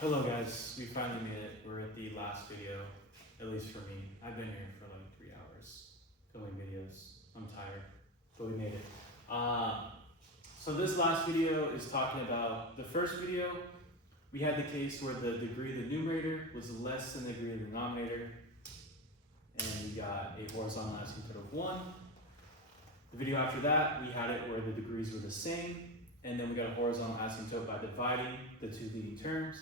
Hello guys, we finally made it. We're at the last video, at least for me. I've been here for like 3 hours filming videos. I'm tired, but we made it. So this last video is talking about the first video. We had the case where the degree of the numerator was less than the degree of the denominator, and we got a horizontal asymptote of 1. The video after that, we had it where the degrees were the same, and then we got a horizontal asymptote by dividing the two leading terms.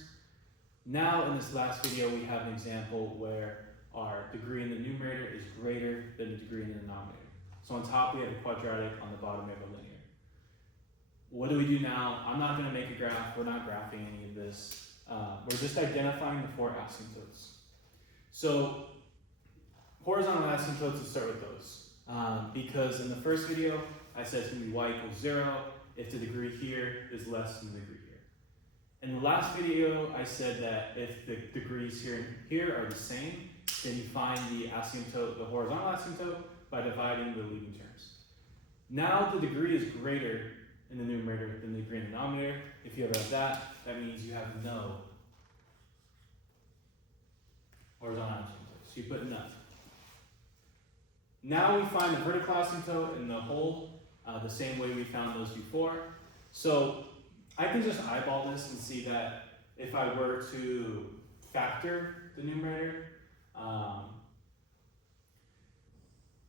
Now in this last video, we have an example where our degree in the numerator is greater than the degree in the denominator. So on top we have a quadratic, on the bottom we have a linear. What do we do now? I'm not going to make a graph, we're not graphing any of this. We're just identifying the 4 asymptotes. So horizontal asymptotes, let's start with those. Because in the first video, I said it's going to be y equals 0 if the degree here is less than the degree here. In the last video, I said that if the degrees here and here are the same, then you find the asymptote, the horizontal asymptote, by dividing the leading terms. Now the degree is greater in the numerator than the degree in the denominator. If you ever have that, that means you have no horizontal asymptote. So you put none. Now we find the vertical asymptote in the whole, the same way we found those before. So I can just eyeball this and see that if I were to factor the numerator,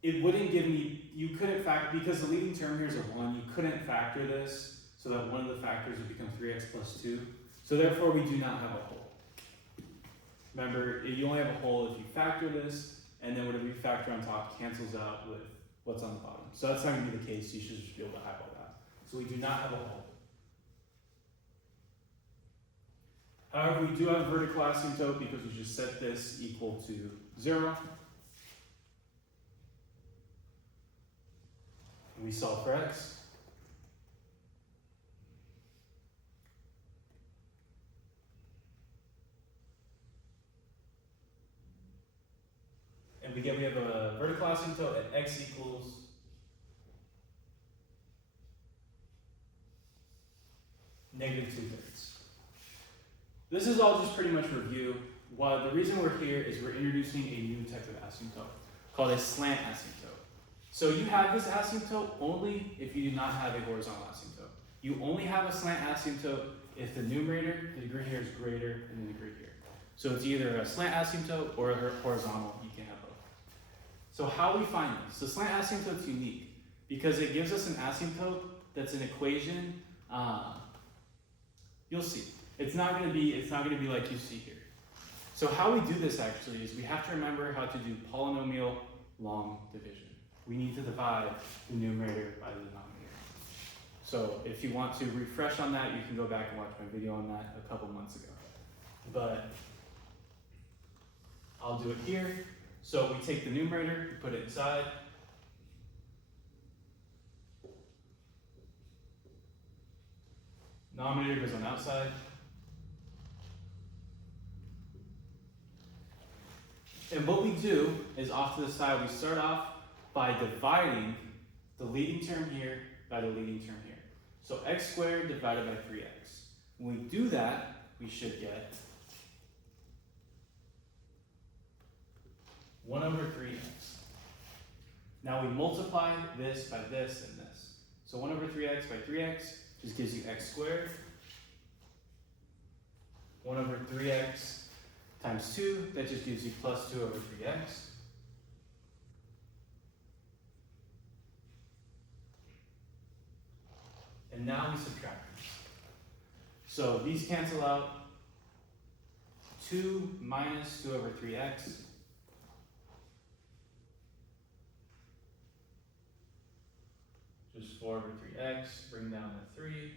it wouldn't give me, you couldn't factor, because the leading term here is a 1, you couldn't factor this so that one of the factors would become 3x plus 2. So therefore we do not have a hole. Remember, you only have a hole if you factor this, and then whatever you factor on top cancels out with what's on the bottom. So that's not going to be the case, you should just be able to eyeball that. So we do not have a hole. However, we do have a vertical asymptote because we just set this equal to 0. And we solve for x. And we have a vertical asymptote at x equals negative 2/3. This is all just pretty much review. Well, the reason we're here is we're introducing a new type of asymptote called a slant asymptote. So you have this asymptote only if you do not have a horizontal asymptote. You only have a slant asymptote if the numerator, the degree here, is greater than the degree here. So it's either a slant asymptote or a horizontal. You can have both. So how do we find this? The slant asymptote is unique because it gives us an asymptote that's an equation. You'll see. It's not going to be like you see here. So how we do this actually is we have to remember how to do polynomial long division. We need to divide the numerator by the denominator. So if you want to refresh on that, you can go back and watch my video on that a couple months ago. But I'll do it here. So we take the numerator, we put it inside. Denominator goes on the outside. And what we do is off to the side, we start off by dividing the leading term here by the leading term here. So x squared divided by 3x. When we do that, we should get 1 over 3x. Now we multiply this by this and this. So 1 over 3x by 3x just gives you x squared. 1 over 3x times 2, that just gives you plus 2 over 3x. And now we subtract these. So these cancel out. 2 minus 2 over 3x. Just 4 over 3x, bring down the 3.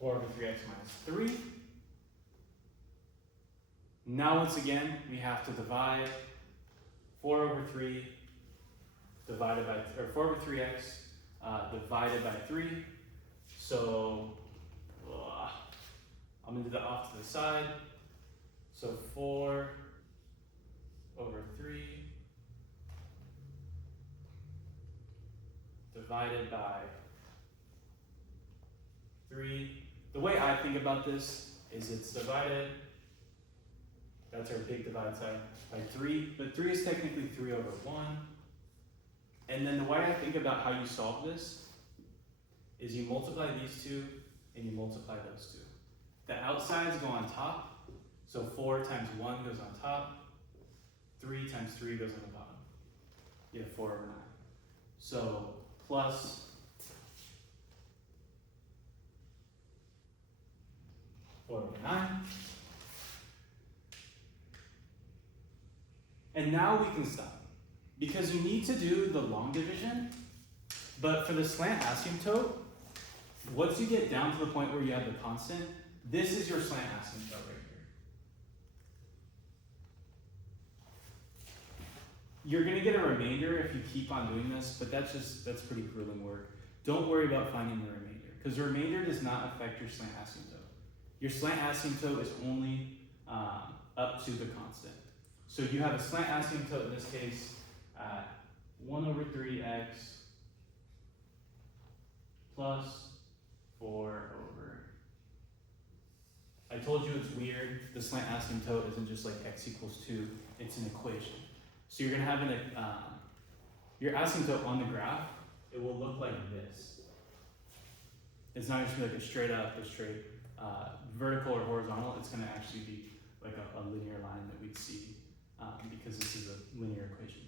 4 over 3x minus 3. Now once again, we have to divide 4 over 3 divided by, or 4 over 3x divided by 3. So I'm going to do that off to the side. So 4 over 3 divided by 3. The way I think about this is it's divided, that's our big divide side, by 3, but 3 is technically 3 over 1. And then the way I think about how you solve this is you multiply these two and you multiply those two. The outsides go on top, so 4 times 1 goes on top, 3 times 3 goes on the bottom. You have 4 over 9. So plus 4 over 9. And now we can stop. Because you need to do the long division, but for the slant asymptote, once you get down to the point where you have the constant, this is your slant asymptote right here. You're gonna get a remainder if you keep on doing this, but that's pretty grueling work. Don't worry about finding the remainder, because the remainder does not affect your slant asymptote. Your slant asymptote is only up to the constant. So you have a slant asymptote in this case at 1 over 3x plus 4 over. I told you it's weird. The slant asymptote isn't just like x equals 2, it's an equation. So you're gonna have your asymptote on the graph, it will look like this. It's not just like a straight up, a straight vertical or horizontal, it's gonna actually be like a linear line that we'd see because this is a linear equation.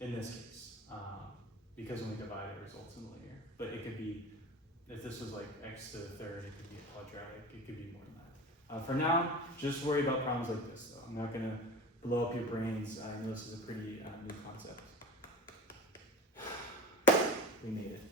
In this case, because when we divide it results in linear. But it could be, if this was like x to the third, it could be a quadratic, it could be more than that. For now, just worry about problems like this though. I'm not gonna blow up your brains. I know this is a pretty new concept. We made it.